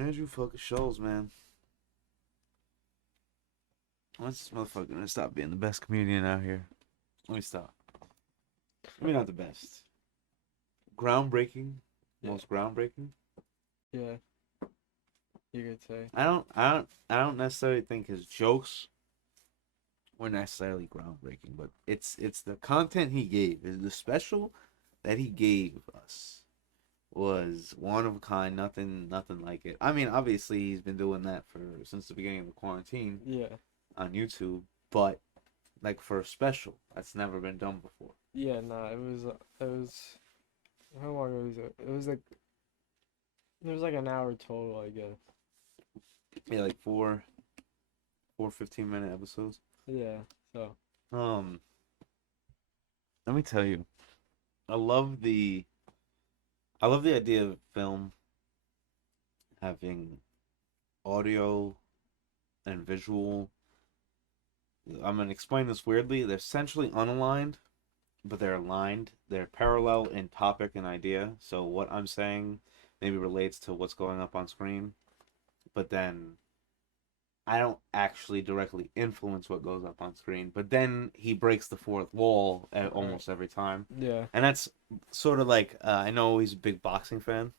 There's you fucking Schulz, man. When's this motherfucker gonna stop being the best comedian out here? Let me stop. Maybe not the best. Groundbreaking. Yeah. Most groundbreaking. Yeah, you could say. I don't necessarily think his jokes were necessarily groundbreaking, but it's the content he gave. Is the special that he gave us was one of a kind. Nothing like it. I mean, obviously he's been doing that for since the beginning of the quarantine Yeah. on YouTube, but like for a special, that's never been done before. Yeah, nah, it was how long was it? It was like an hour total, I guess. Yeah, like four 15-minute episodes. Yeah. So, Um, let me tell you, I love the I love the idea of film having audio and visual. I'm gonna explain this weirdly. They're essentially unaligned, but they're aligned. They're parallel in topic and idea. So what I'm saying maybe relates to what's going up on screen, but then I don't actually directly influence what goes up on screen. But then he breaks the fourth wall right. almost every time, Yeah. and that's sort of like I know he's a big boxing fan,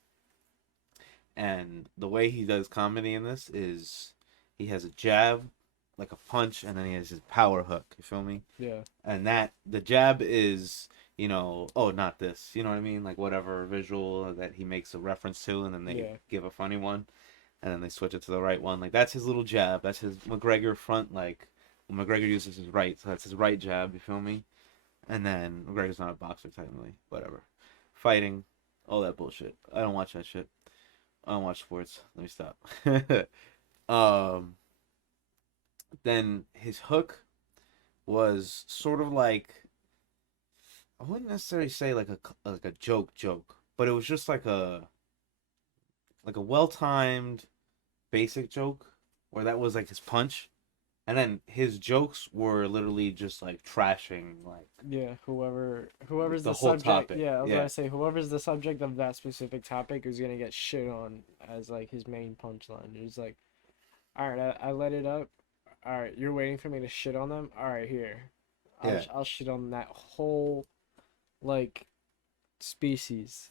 and the way he does comedy in this is he has a jab, like a punch, and then he has his power hook. You feel me? Yeah. And that the jab is, oh, not this. You know what I mean? Like whatever visual that he makes a reference to, and then they Yeah. give a funny one, and then they switch it to the right one. Like that's his little jab. That's his McGregor front. Like McGregor uses his right, so that's his right jab. You feel me? And then McGregor's not a boxer technically. Whatever, fighting, all that bullshit. I don't watch that shit. I don't watch sports. Let me stop. um, then his hook was sort of like I wouldn't necessarily say like a joke, but it was just like a well timed basic joke where that was like his punch, and then his jokes were literally just like trashing Yeah. Whoever's the the whole subject. topic. Yeah, I was Yeah, gonna say whoever's the subject of that specific topic is gonna get shit on as like his main punchline. It's like, all right, I let it up. All right, you're waiting for me to shit on them. All right, here, yeah. I'll shit on that whole like species.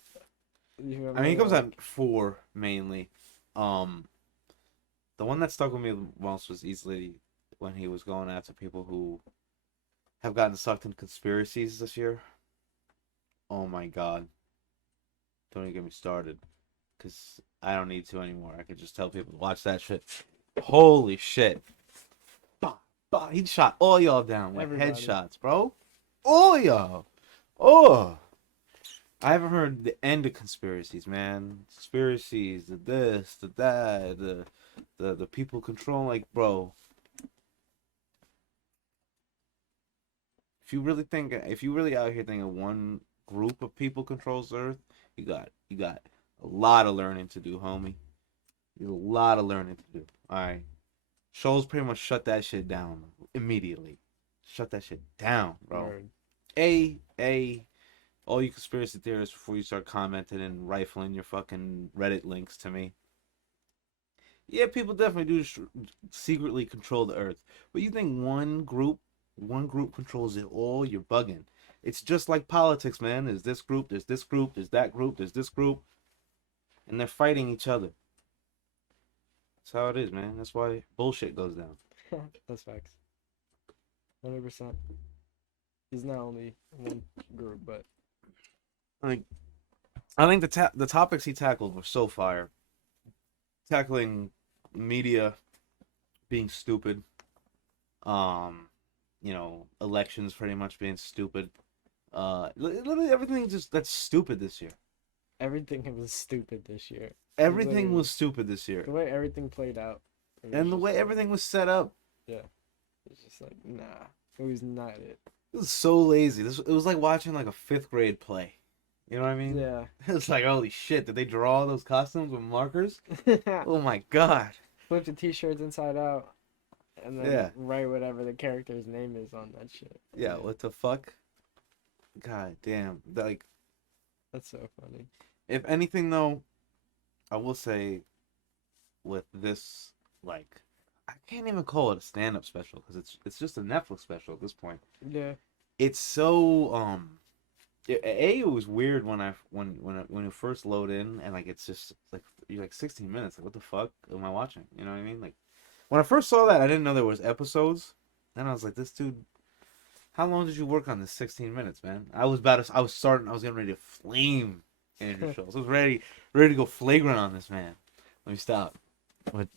You feel I mean, he me? comes Like, at four mainly. Um, the one that stuck with me the most was easily when he was going after people who have gotten sucked in conspiracies this year. Oh my god. Don't even get me started. Because I don't need to anymore. I could just tell people to watch that shit. Holy shit. Bah, bah. He shot all y'all down with everybody. headshots, bro. All y'all. Oh. I haven't heard the end of conspiracies, man. Conspiracies, the this, the that, the people control. Like, bro, if you really out here thinking one group of people controls the earth, you got a lot of learning to do, homie. You got a lot of learning to do. All right, Shoals pretty much shut that shit down immediately. Shut that shit down, bro. Word. A all you conspiracy theorists before you start commenting and rifling your fucking Reddit links to me. Yeah, people definitely do secretly control the earth. But you think one group controls it all, you're bugging. It's just like politics, man. There's this group, there's this group, there's that group, there's this group, and they're fighting each other. That's how it is, man. That's why bullshit goes down. That's facts. 100%. He's not only one group, but Like, I think the topics he tackled were so fire. Tackling media being stupid, um, elections pretty much being stupid. Literally everything just that's stupid this year. everything was stupid this year. It was Everything literally was stupid this year, the way everything played out. It was and the just way like, everything was set up, yeah, it's just like, nah, it was not it. it was so lazy. It was like watching like a fifth grade play. You know what I mean? Yeah. It was like holy shit! Did they draw those costumes with markers? Oh my god! Flip the t-shirts inside out and then Yeah, write whatever the character's name is on that shit. yeah. Yeah, What the fuck? God damn! Like, that's so funny. if anything though, I will say with this, like, I can't even call it a stand-up special because it's just a Netflix special at this point. Yeah. It's so it was weird when when you first load in and like it's just like you're like 16 minutes. Like what the fuck am I watching? You know what I mean? Like when I first saw that, I didn't know there was episodes. Then I was like, this dude, how long did you work on this 16 minutes, man? I was getting ready to flame Andrew Schulz. I was ready to go flagrant on this man. Let me stop. But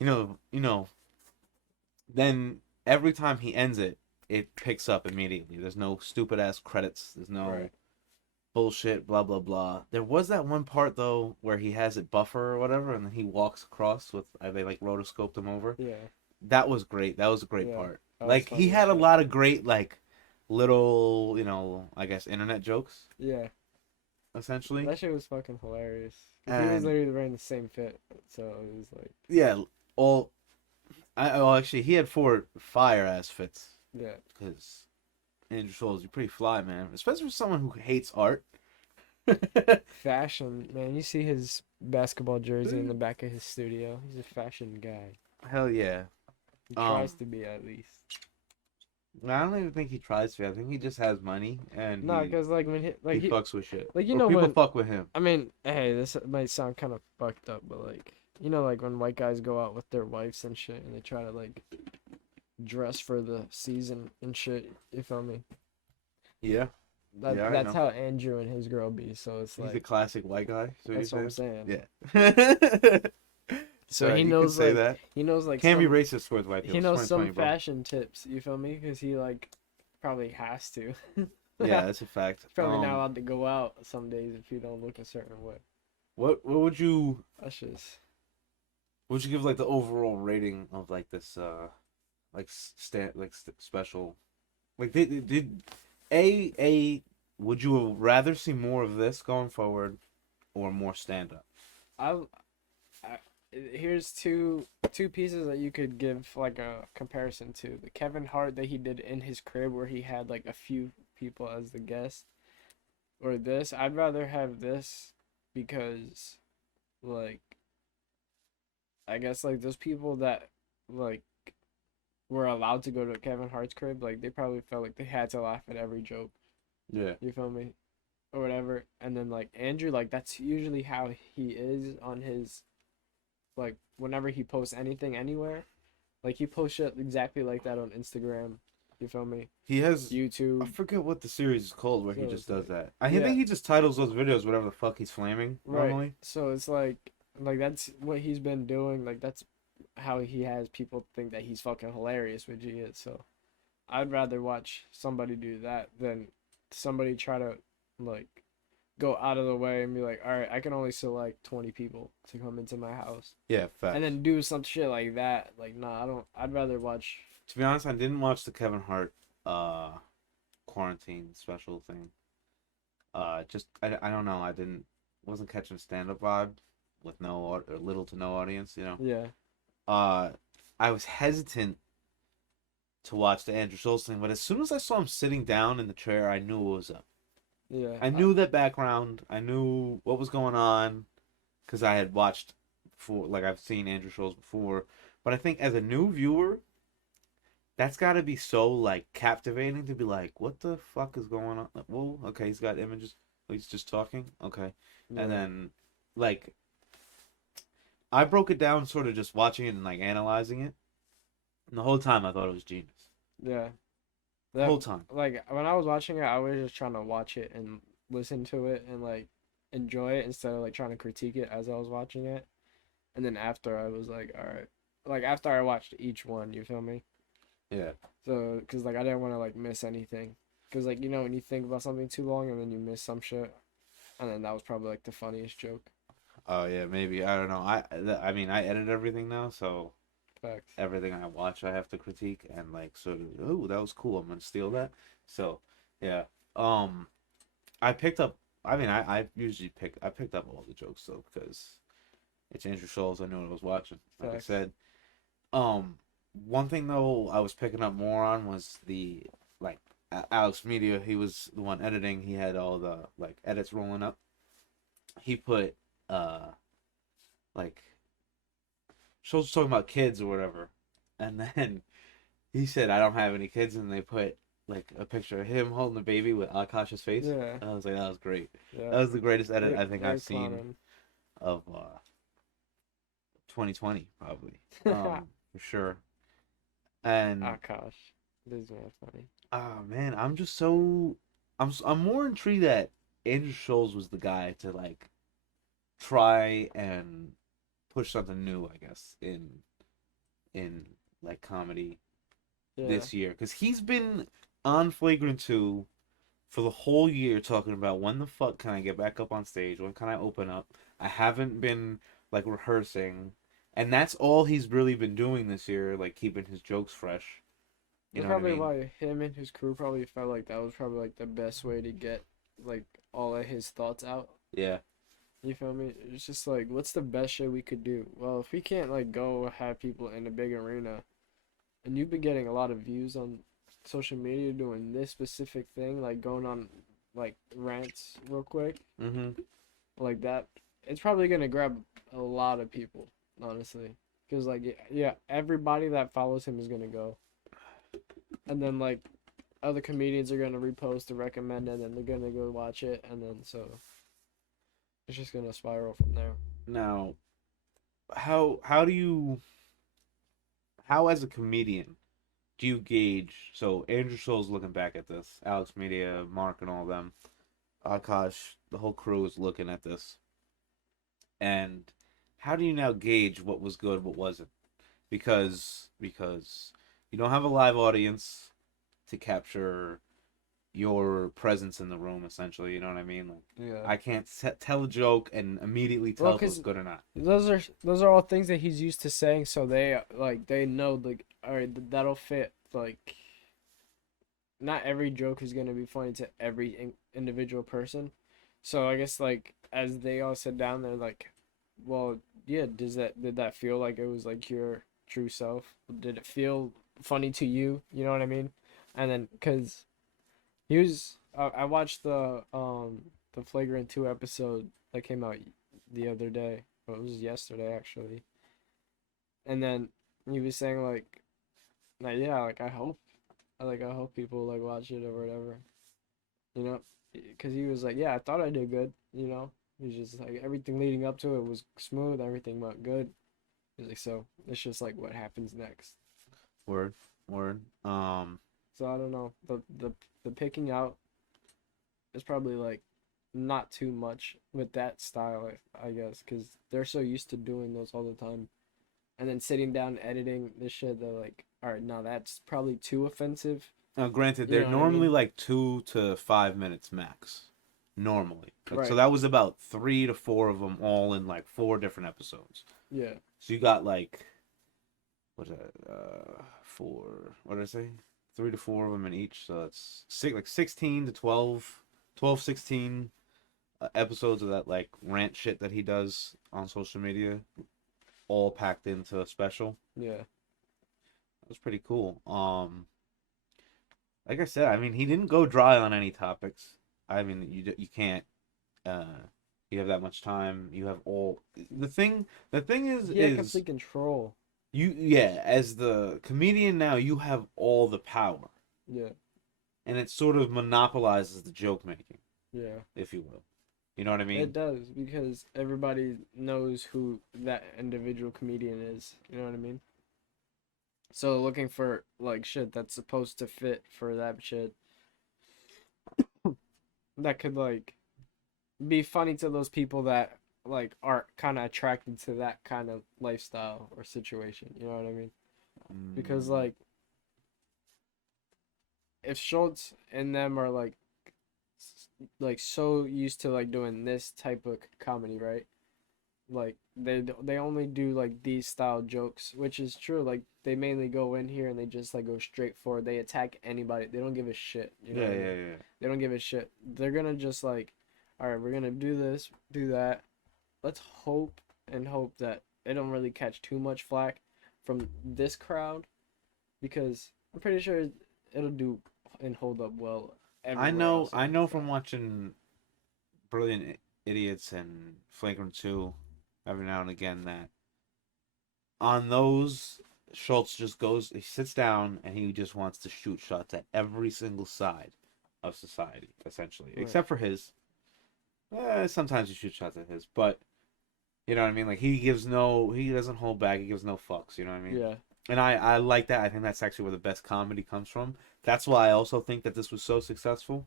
you know, then every time he ends it, it picks up immediately. There's no stupid ass credits. There's no Right. bullshit, blah blah blah. There was that one part though where he has it buffer or whatever, and then he walks across with they like rotoscoped him over. Yeah. That was great. That was a great Yeah. part. That was Like he funny as had a shit. lot of great like little, I guess internet jokes Yeah. essentially. That shit was fucking hilarious. 'Cause he was And literally wearing the same fit, so it was like, yeah, all actually he had 4 fire ass fits yeah. because Andrew Schultz, you're pretty fly, man. Especially for someone who hates art. Fashion, man. You see his basketball jersey in the back of his studio. He's a fashion guy. Hell yeah. He tries to be at least. I don't even think he tries to. I think he just has money and No, because like when he fucks with shit. like you Or know people when fuck with him. I mean, hey, this might sound kind of fucked up, but like like when white guys go out with their wives and shit, and they try to like dress for the season and shit. You feel me? Yeah. Yeah, I That's know. how Andrew and his girl be. So it's He's a like classic white guy. So that's what I'm saying. Yeah. So Right, he you could knows say like that. he knows like Can't be some racist towards white people. he It's knows some 2020, bro. fashion tips. You feel me? Because he like probably has to. Yeah, that's a fact. Probably not allowed to go out some days if you don't look a certain way. What would you That's just give like the overall rating of like this like special like did a would you rather see more of this going forward or more stand up? I, I here's two pieces that you could give like a comparison to. The Kevin Hart that he did in his crib where he had like a few people as the guest, or this. I'd rather have this because like I guess like those people that like were allowed to go to Kevin Hart's crib, like they probably felt like they had to laugh at every joke. Yeah. You feel me? Or whatever. And then like Andrew, like that's usually how he is on his like whenever he posts anything anywhere. Like he posts shit exactly like that on Instagram. You feel me? He has I YouTube. forget what the series is called where he So just it's does like that. I yeah. think he just titles those videos whatever the fuck he's flaming Right. normally. So it's like that's what he's been doing. Like that's how he has people think that he's fucking hilarious, which he is. So I'd rather watch somebody do that than somebody try to like go out of the way and be like, all right, I can only select 20 people to come into my house. Yeah, fact. And then do some shit like that. Like, nah, I don't. I'd rather watch. To be honest, I didn't watch the Kevin Hart quarantine special thing. Just I don't know. I wasn't catching stand up vibe with no or little to no audience. Yeah. I was hesitant to watch the Andrew Schulz thing, but as soon as I saw him sitting down in the chair, I knew it was up. Yeah. I knew that background. I knew what was going on because I had watched before. Like I've seen Andrew Schulz before, but I think as a new viewer, that's got to be so like captivating to be like, what the fuck is going on? Like, whoa, okay, he's got images. He's just talking, okay, Yeah. and then like I broke it down, sort of just watching it and like analyzing it, and the whole time I thought it was genius. Yeah. The whole time. Like when I was watching it, I was just trying to watch it and listen to it and like enjoy it instead of like trying to critique it as I was watching it. And then after I was like, all right, like after I watched each one, you feel me? Yeah. So, cause like I didn't want to like miss anything, cause like when you think about something too long and then you miss some shit, and then that was probably like the funniest joke. Oh yeah, maybe I don't know. I mean I edit everything now, so Facts. everything I watch I have to critique and like sort of oh that was cool, I'm gonna steal that. So yeah. I picked up. I mean I usually picked up all the jokes though because it's Andrew Schulz. I knew what I was watching. Like Facts. I said. One thing though I was picking up more on was the like Alex Media. He was the one editing. He had all the like edits rolling up. He put like Schulz was talking about kids or whatever, and then he said, "I don't have any kids," and they put like a picture of him holding the baby with Akash's face. Yeah, And I was like, that was great. yeah. That was the greatest edit I think They're I've seen clowning. of 2020, probably. For sure. Ah, And gosh, this is man funny. oh man, I'm just so I'm more intrigued that Andrew Schulz was the guy to like try and push something new, I guess, in like comedy Yeah, this year because he's been on Flagrant 2 for the whole year talking about when the fuck can I get back up on stage? When can I open up? I haven't been like rehearsing, and that's all he's really been doing this year, like keeping his jokes fresh. You that's know what I probably mean? why him and his crew probably felt like that was probably like the best way to get like all of his thoughts out. Yeah. You feel me? It's just like, what's the best shit we could do? Well, if we can't like go have people in a big arena, and you've been getting a lot of views on social media doing this specific thing, like going on like rants real quick, Mm-hmm. like that, it's probably gonna grab a lot of people, honestly. Because like yeah, everybody that follows him is gonna go, and then like other comedians are gonna repost and recommend it, and they're gonna go watch it, and then so it's just gonna spiral from there. Now, how do you how as a comedian do you gauge? So Andrew Schulz looking back at this, Alex Media, Mark, and all of them, Akash, the whole crew is looking at this, and how do you now gauge what was good, what wasn't? Because you don't have a live audience to capture your presence in the room. Essentially, you know what I mean? Like, Yeah. I can't tell a joke and immediately Well, tell if it was cause good or not. those are all things that he's used to saying, so they know like all right that'll fit. Like not every joke is gonna be funny to every individual person, so I guess like as they all sit down, they're like, well, yeah, did that feel like it was like your true self? Did it feel funny to you? You know what I mean? And then cause he was I watched the Flagrant 2 episode that came out the other day. Well, it was yesterday actually. And then he was saying like yeah, like I hope people like watch it or whatever. You know, cuz he was like, "Yeah, I thought I did good, you know." He's just like everything leading up to it was smooth, everything went good. He's like, "So, it's just like what happens next." Word, word. So, I don't know. The picking out is probably like not too much with that style, I guess, because they're so used to doing those all the time. And then sitting down editing this shit, they're like, all right, now that's probably too offensive. Now, granted, You they're know what I normally mean? like 2 to 5 minutes max. Normally, like so Right. that was about 3 to 4 of them, all in like 4 different episodes. Yeah. So you got like what's that? Four. What did I say? 3 to 4 of them in each. So it's like 16 to 12, 12, 16 episodes of that like rant shit that he does on social media, all packed into a special. Yeah. That was pretty cool. Like I said, I mean, he didn't go dry on any topics. I mean, you can't. Uh, you have that much time. You have all the thing. The thing He had is complete control. you. Yeah, as the comedian now, you have all the power, Yeah. and it sort of monopolizes the joke making, Yeah. if you will. You know what I It mean? does because everybody knows who that individual comedian is. You know what I mean? So looking for like shit that's supposed to fit for that shit that could like be funny to those people that like are kind of attracted to that kind of lifestyle or situation. You know what I mean? Because Mm, like if Schultz and them are like so used to like doing this type of comedy, right? Like they only do like these style jokes, which is true. Like they mainly go in here and they just like go straight forward. They attack anybody. They don't give a shit. You know yeah, what I yeah, mean? yeah. They don't give a shit. They're gonna just like, all right, we're gonna do this, do that. Let's hope and hope that it don't really catch too much flack from this crowd because I'm pretty sure it'll do and hold up well everywhere else I on know from that. watching Brilliant Idiots and Flagrant 2 every now and again that on those, Schultz just goes, he sits down, and he just wants to shoot shots at every single side of society, essentially, Right. except for his. Sometimes he shoots shots at his, but you know what I mean. Like he doesn't hold back. He gives no fucks. You know what I mean. Yeah. And I like that. I think that's actually where the best comedy comes from. That's why I also think that this was so successful.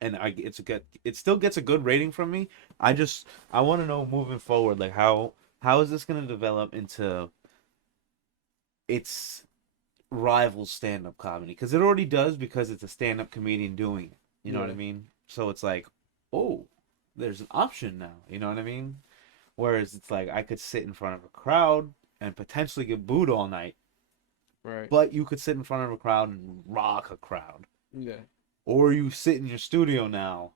And it still gets a good rating from me. I want to know moving forward, like how is this going to develop into its rival stand up comedy? Because it already does, because it's a stand up comedian doing it. You know what I Yeah. mean? So it's like, oh, there's an option now. You know what I mean? Whereas it's like I could sit in front of a crowd and potentially get booed all night, Right. but you could sit in front of a crowd and rock a crowd. Yeah. Or you sit in your studio now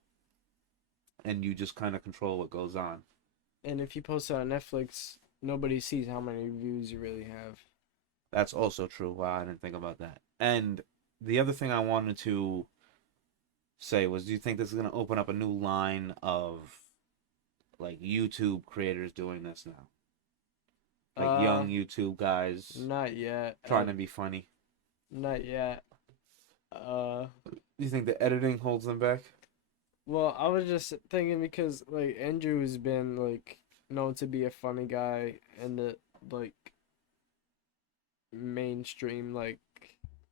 and you just kind of control what goes on. And if you post it on Netflix, nobody sees how many views you really have. That's also true. Wow, I didn't think about that. And the other thing I wanted to say was, do you think this is going to open up a new line of like YouTube creators doing this now? Like Uh, young YouTube guys Not yet. trying to be funny. Not yet. Uh, Do you think the editing holds them back? well, I was just thinking because like Andrew's been like known to be a funny guy in the like mainstream like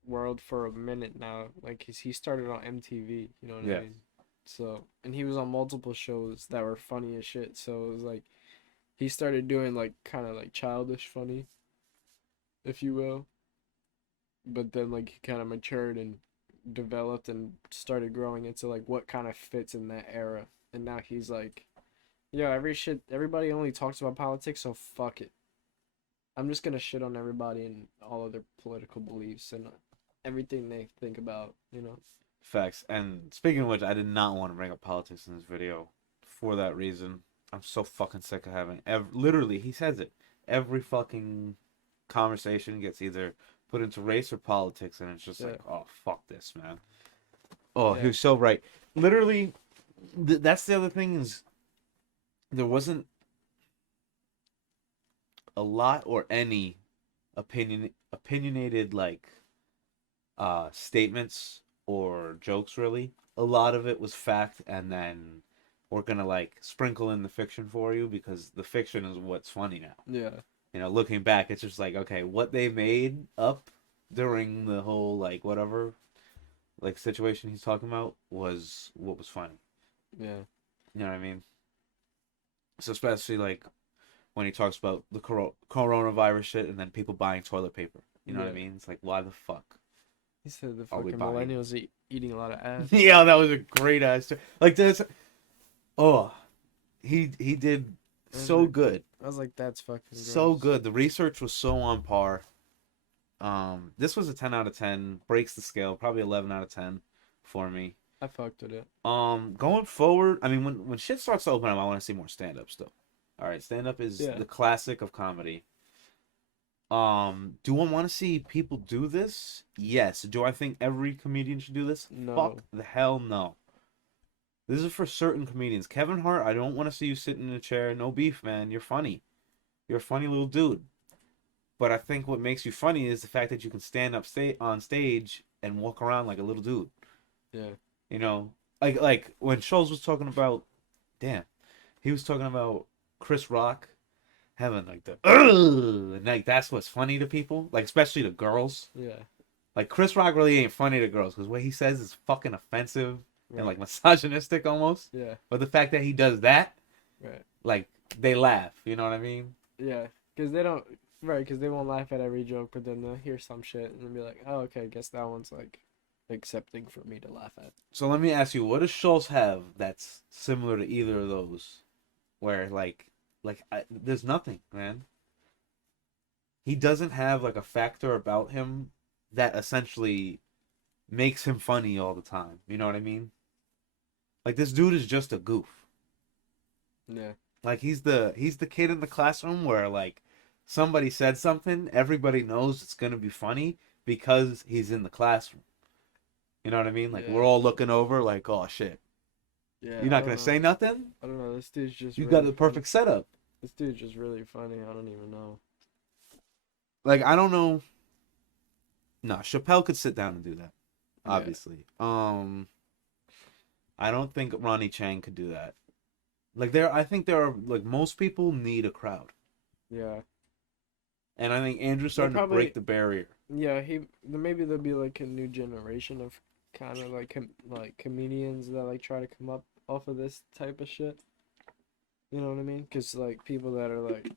world for a minute now. Like he started on MTV, you know what I Yeah. mean? So, and he was on multiple shows that were funny as shit. So it was like he started doing like kind of like childish funny, if you will. But then like he kind of matured and developed and started growing into like what kind of fits in that era. And now he's like, yo, everybody only talks about politics, so fuck it. I'm just gonna shit on everybody and all of their political beliefs and everything they think about, you know. Facts. And speaking of which, I did not want to bring up politics in this video for that reason. I'm so fucking sick of having literally, he says it. Every fucking conversation gets either put into race or politics, and it's just Yeah. like, oh, fuck this, man. Oh, he Yeah. was so right. Literally, that's the other thing is there wasn't a lot or any opinionated like statements or jokes, really. A lot of it was fact, and then we're gonna like sprinkle in the fiction for you, because the fiction is what's funny now. Yeah. You know, looking back, it's just like, okay, what they made up during the whole like whatever like situation he's talking about was what was funny. Yeah. You know what I mean? So especially like when he talks about the coronavirus shit and then people buying toilet paper. You know what I Yeah. mean? It's like, why the fuck He said the are we fucking buying? millennials eating a lot of ass. Yeah, that was a great ass. Like this. Oh, he did so good, I was like, that's fucking so gross. good. The research was so on par. This was a 10 out of 10. Breaks the scale, probably 11 out of 10 for me. I fucked with it. Going forward, I mean, when shit starts to open up, I want to see more stand up stuff. All right, stand up is Yeah. the classic of comedy. Do I want to see people do this? Yes. Do I think every comedian should do this? No. Fuck the hell no. This is for certain comedians. Kevin Hart, I don't want to see you sitting in a chair. No beef, man. You're funny. You're a funny little dude. But I think what makes you funny is the fact that you can stand up on stage and walk around like a little dude. Yeah. You know, like when Schulz was talking about, damn, he was talking about Chris Rock having like the and like that's what's funny to people, like especially to girls. Yeah. Like Chris Rock really ain't funny to girls because what he says is fucking offensive Right. and like misogynistic almost. Yeah. But the fact that he does that, Right. like they laugh. You know what I mean? Yeah. Because they don't. Right. Because they won't laugh at every joke, but then they'll hear some shit and be like, oh, okay, guess that one's like accepting for me to laugh at. So let me ask you, what does Schultz have that's similar to either of those? Where there's nothing, man. He doesn't have like a factor about him that essentially makes him funny all the time. You know what I mean? Like this dude is just a goof. Yeah. Like he's the kid in the classroom where like somebody said something, everybody knows it's gonna be funny because he's in the classroom. You know what I mean? Like Yeah. we're all looking over like, oh shit. Yeah. You're not gonna say nothing? I don't know. This dude's just. You really got the perfect setup. This dude's just really funny. I don't even know. like I don't know. No, Chappelle could sit down and do that. Yeah. Obviously. I don't think Ronnie Chang could do that. Like I think there are like most people need a crowd, Yeah. and I think Andrew's They'll starting to break the barrier. Yeah, maybe there'll be like a new generation of kind of like like comedians that like try to come up off of this type of shit. You know what I mean? Because like people that are like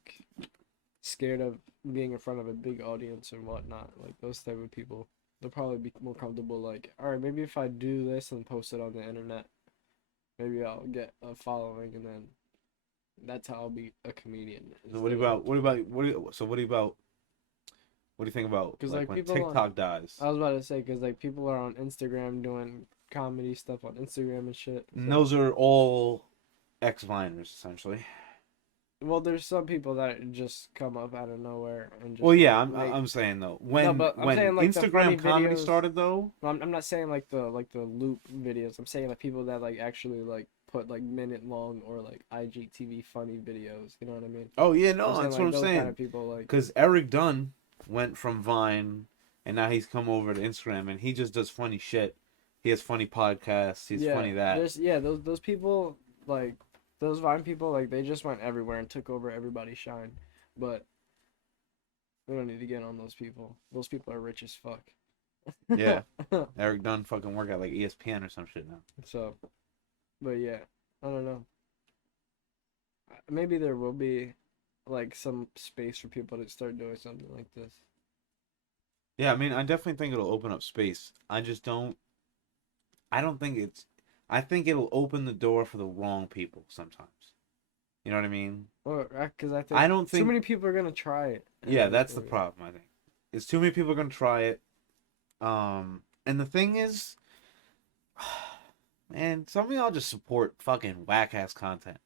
scared of being in front of a big audience and whatnot, like those type of people, they'll probably be more comfortable. Like, all right, maybe if I do this and post it on the internet, maybe I'll get a following, and then that's how I'll be a comedian. So what about what do you think about Because like like when people on, TikTok dies? I was about to say, because like people are on Instagram doing comedy stuff on Instagram and shit. And So. those are all ex-Viners essentially. Well, there's some people that just come up out of nowhere and just Well, yeah, like, I'm saying though no, but I'm when saying like the funny Instagram comedy videos. started though. I'm not saying like the loop videos. I'm saying like people that like actually like put like minute long or like IGTV funny videos. You know what I mean? Oh yeah, no, I'm saying, that's like, what I'm those saying. kind of people like. Because Eric Dunn went from Vine, and now he's come over to Instagram, and he just does funny shit. He has funny podcasts. He's funny that. Those people like those Vine people like they just went everywhere and took over everybody's shine, but we don't need to get on those people. Those people are rich as fuck. Yeah, Eric Dunn fucking work at like ESPN or some shit now. So, but yeah, I don't know. Maybe there will be like some space for people to start doing something like this. Yeah, I mean, I definitely think it'll open up space. I just don't. I don't think it's. I think it'll open the door for the wrong people sometimes. You know what I mean? Or because I think I don't think too many people are gonna try it. Yeah, that's the problem. I think it's too many people are gonna try it. And the thing is, man, some of y'all just support fucking whack ass content.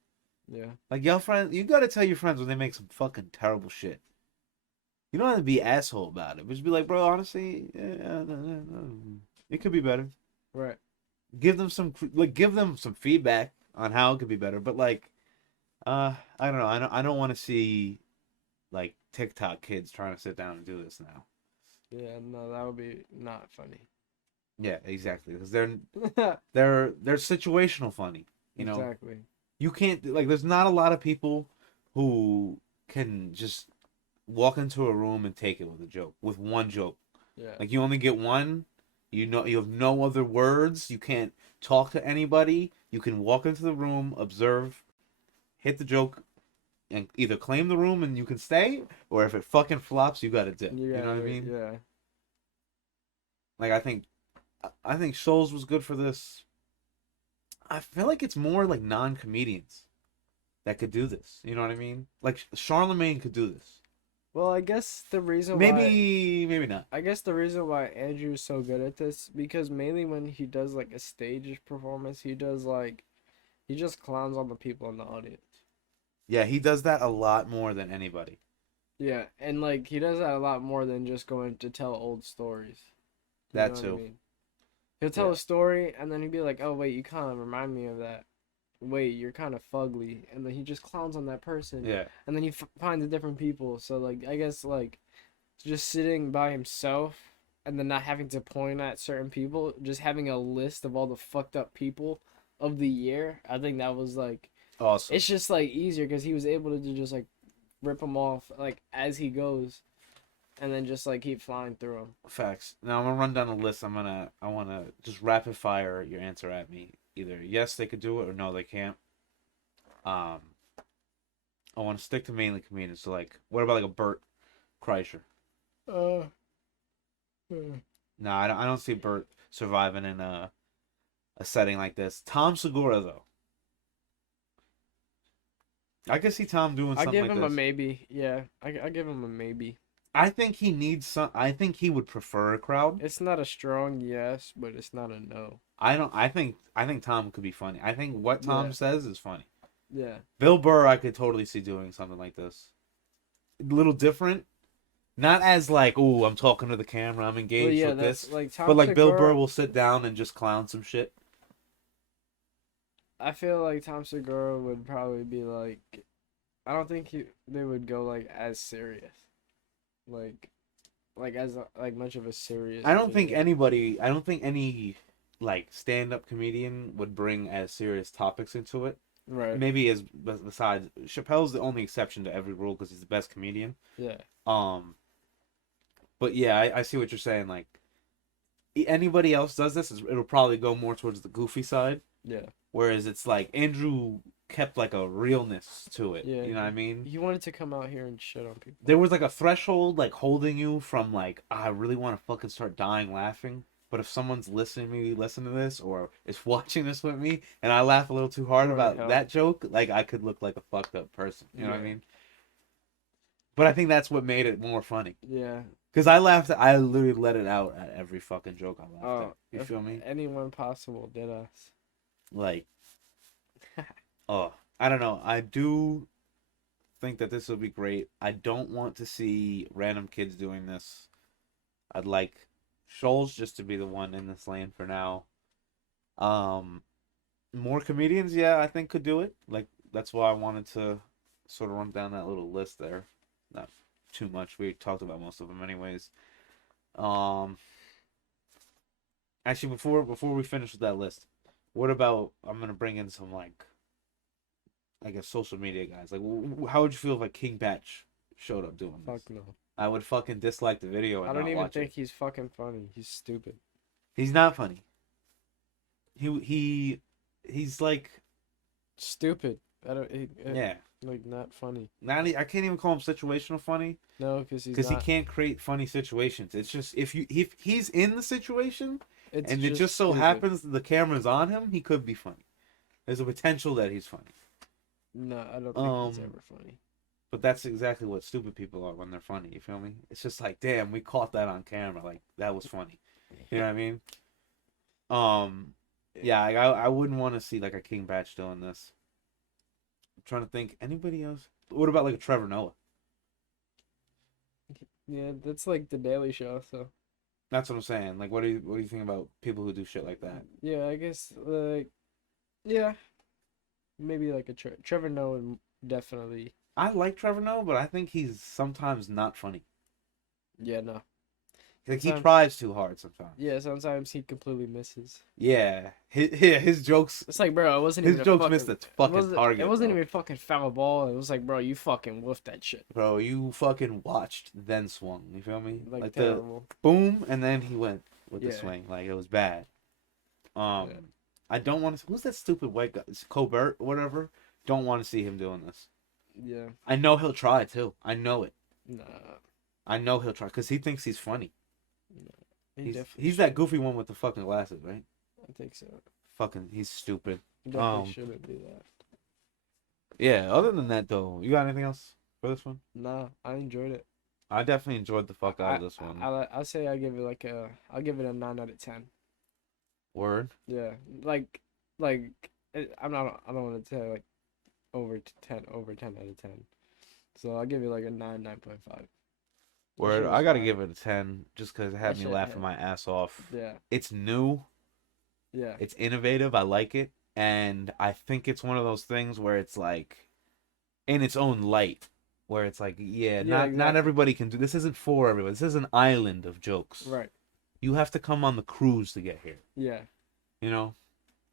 Yeah. Like y'all friends, you gotta tell your friends when they make some fucking terrible shit. You don't have to be asshole about it, but just be like, bro, honestly, yeah, no. It could be better. Right. Give them some feedback on how it could be better. But like, I don't know. I don't want to see like TikTok kids trying to sit down and do this now. Yeah. No, that would be not funny. Yeah, exactly. Because they're situational funny. You know, exactly. You can't like. There's not a lot of people who can just walk into a room and take it with one joke. Yeah. Like you only get one. You know, you have no other words. You can't talk to anybody. You can walk into the room, observe, hit the joke, and either claim the room and you can stay, or if it fucking flops, you got to dip. Yeah, you know what I mean? Yeah. Like I think Schulz was good for this. I feel like it's more like non-comedians that could do this. You know what I mean? Like Charlemagne could do this. Well, I guess the reason maybe not. I guess the reason why Andrew's so good at this because mainly when he does like a stage performance, he just clowns on the people in the audience. Yeah, he does that a lot more than anybody. Yeah, and like he does that a lot more than just going to tell old stories. That too. I mean? He'll tell a story and then he'd be like, "Oh wait, you kind of remind me of that. Wait, you're kind of fugly," and then he just clowns on that person. Yeah. And then he finds the different people. So like, I guess like, just sitting by himself and then not having to point at certain people, just having a list of all the fucked up people of the year. I think that was like awesome. It's just like easier because he was able to just like rip them off like as he goes, and then just like keep flying through them. Facts. Now I'm gonna run down the list. I want to just rapid fire your answer at me. Either yes, they could do it, or no, they can't. I want to stick to mainly comedians. So like, what about like a Bert Kreischer? No, I don't see Bert surviving in a setting like this. Tom Segura though. I could see Tom doing something like this. I give him a maybe. Yeah, I give him a maybe. I think he needs some. I think he would prefer a crowd. It's not a strong yes, but it's not a no. I think Tom could be funny. I think what Tom says is funny. Yeah. Bill Burr, I could totally see doing something like this. A little different. Not as like, oh, I'm talking to the camera, I'm engaged with this. Like Tom but like Segura, Bill Burr will sit down and just clown some shit. I feel like Tom Segura would probably be like, I don't think they would go like as serious. Like like as like much of a serious. I don't think video. anybody. I don't think any like stand-up comedian would bring as serious topics into it. Right. Maybe as besides Chappelle's the only exception to every rule because he's the best comedian. Yeah. Um, but yeah, I see what you're saying. Like anybody else does this, it'll probably go more towards the goofy side. Yeah. Whereas it's like Andrew kept like a realness to it. Yeah. You know what I mean? He wanted to come out here and shit on people. There was like a threshold like holding you from like I really want to fucking start dying laughing. But if someone's listening to me listen to this or is watching this with me and I laugh a little too hard about that joke, like I could look like a fucked up person. You know what I mean? But I think that's what made it more funny. Yeah. Because I laughed, I literally let it out at every fucking joke I laughed at. You feel me? Anyone possible did us. Like, oh, I don't know. I do think that this will be great. I don't want to see random kids doing this. I'd like Schulz just to be the one in this lane for now. More comedians, yeah, I think could do it. Like, that's why I wanted to sort of run down that little list there. Not too much. We talked about most of them anyways. Actually, before we finish with that list, what about I'm gonna bring in some like, I guess social media guys. Like, how would you feel if like King Batch showed up doing this? Fuck no. I would fucking dislike the video. And I don't not even watch think it. he's fucking funny. He's stupid. He's not funny. He's like stupid. yeah. Like not funny. I can't even call him situational funny. No, because he can't create funny situations. It's just if he's in the situation and it just so happens that the camera's on him, he could be funny. There's a potential that he's funny. No, I don't think he's ever funny. But that's exactly what stupid people are when they're funny. You feel me? It's just like, damn, we caught that on camera. Like that was funny. You know what I mean? Yeah, I wouldn't want to see like a King Batch doing this. I'm trying to think. Anybody else? What about like a Trevor Noah? Yeah, that's like the Daily Show. So that's what I'm saying. Like, what do you think about people who do shit like that? Yeah, I guess like, yeah, maybe like a Trevor Noah definitely. I like Trevor Noah, but I think he's sometimes not funny. Yeah, no. Like he tries too hard sometimes. Yeah, sometimes he completely misses. Yeah, his jokes. It's like, bro, it wasn't his even jokes missed the fucking target. It wasn't even fucking foul ball. It was like, bro, you fucking woofed that shit. Bro, you fucking watched then swung. You feel me? Like terrible. The boom and then he went with the swing. Like it was bad. I don't want to. Who's that stupid white guy? Colbert, or whatever. Don't want to see him doing this. Yeah. I know he'll try too. I know it. Nah. I know he'll try because he thinks he's funny. No. He's that goofy one with the fucking glasses, right? I think so. Fucking, he's stupid. He definitely shouldn't do that. Yeah. Other than that, though, you got anything else for this one? Nah, I enjoyed it. I definitely enjoyed the fuck out of this one. I'll say I'll give it I'll give it a 9 out of 10. Word. Yeah, like I don't want to say like over 10 out of 10. So I'll give it like a 9.5. Word. I gotta give it a 10 just because it had me laughing my ass off. Yeah. It's new. Yeah. It's innovative. I like it, and I think it's one of those things where it's like in its own light, where it's like, not everybody can do this. Isn't for everyone. This is an island of jokes. Right. You have to come on the cruise to get here. Yeah. You know?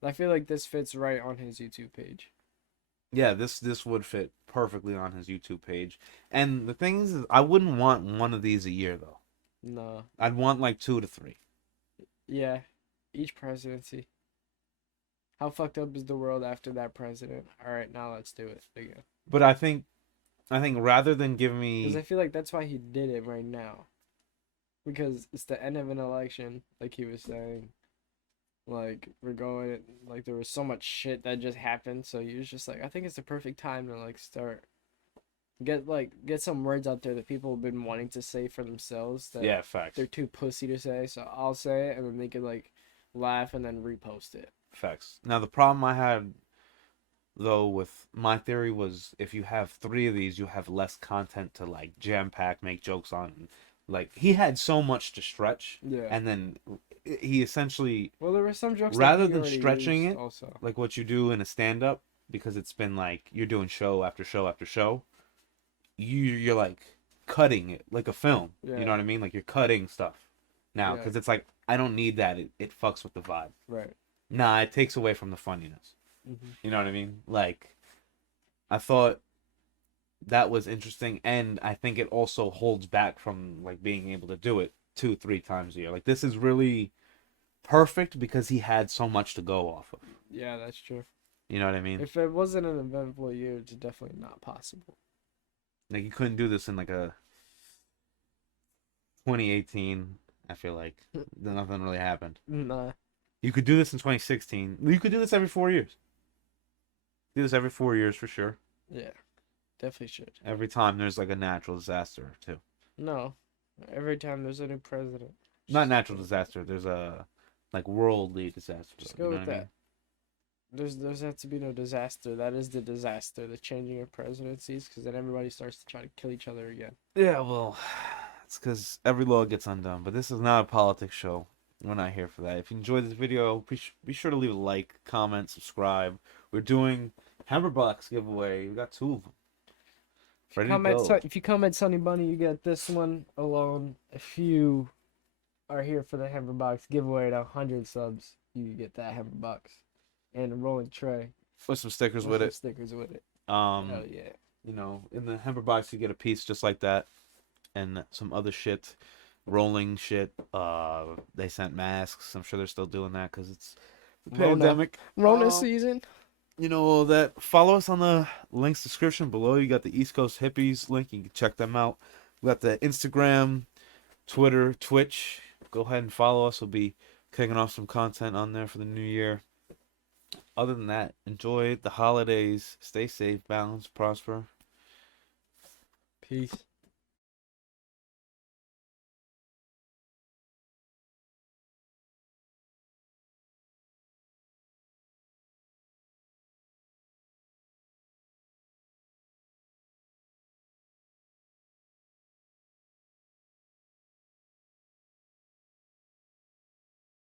I feel like this fits right on his YouTube page. Yeah, this would fit perfectly on his YouTube page. And the thing is, I wouldn't want one of these a year, though. No. I'd want like 2 to 3. Yeah. Each presidency. How fucked up is the world after that president? All right, now let's do it again. But I think rather than give me... Because I feel like that's why he did it right now. Because it's the end of an election, like he was saying. Like, we're going, like, there was so much shit that just happened, so he was just like, I think it's the perfect time to, like, start, get some words out there that people have been wanting to say for themselves, that facts. They're too pussy to say, so I'll say it, and then they could, like, laugh and then repost it. Facts. Now, the problem I had, though, with my theory was if you have 3 of these, you have less content to, like, jam-pack, make jokes on. Like, he had so much to stretch, and then he essentially... Well, there were some jokes rather than stretching it, also. like what you do in a stand-up, because it's been, like, you're doing show after show after show, you're like, cutting it like a film. Yeah. You know what I mean? Like you're cutting stuff now Yeah. because it's like I don't need that. It fucks with the vibe. Right. Nah, it takes away from the funniness. Mm-hmm. You know what I mean? Like I thought that was interesting, and I think it also holds back from like being able to do it 2-3 times a year. Like this is really perfect because he had so much to go off of. Yeah, that's true. You know what I mean? If it wasn't an eventful year, it's definitely not possible. Like you couldn't do this in like a 2018. I feel like nothing really happened. Nah. You could do this in 2016. You could do this every 4 years. Do this every 4 years for sure. Yeah. Definitely should. Every time there's like a natural disaster too. No. Every time there's a new president. Not natural disaster. There's a like worldly disaster. Just You go know with what I that. There's have to be no disaster. That is the disaster, the changing of presidencies, because then everybody starts to try to kill each other again. Yeah, well, it's because every law gets undone. But this is not a politics show. We're not here for that. If you enjoyed this video, be sure to leave a like, comment, subscribe. We're doing Hammer Box giveaway. We got 2 of them. Ready to go. If you comment Sunny Bunny, you get this one alone. If you are here for the Hammer Box giveaway at 100 subs, you get that Hammer Box and a rolling tray With some stickers with with it. stickers with it. Hell Yeah. You know, in the Hammer Box you get a piece just like that, and some other shit, rolling shit. They sent masks. I'm sure they're still doing that because it's the pandemic. Rona season. You know all that. Follow us on the links description below. You got the East Coast Hippies link. You can check them out. We got the Instagram, Twitter, Twitch. Go ahead and follow us. We'll be kicking off some content on there for the new year. Other than that, enjoy the holidays. Stay safe, balance, prosper. Peace.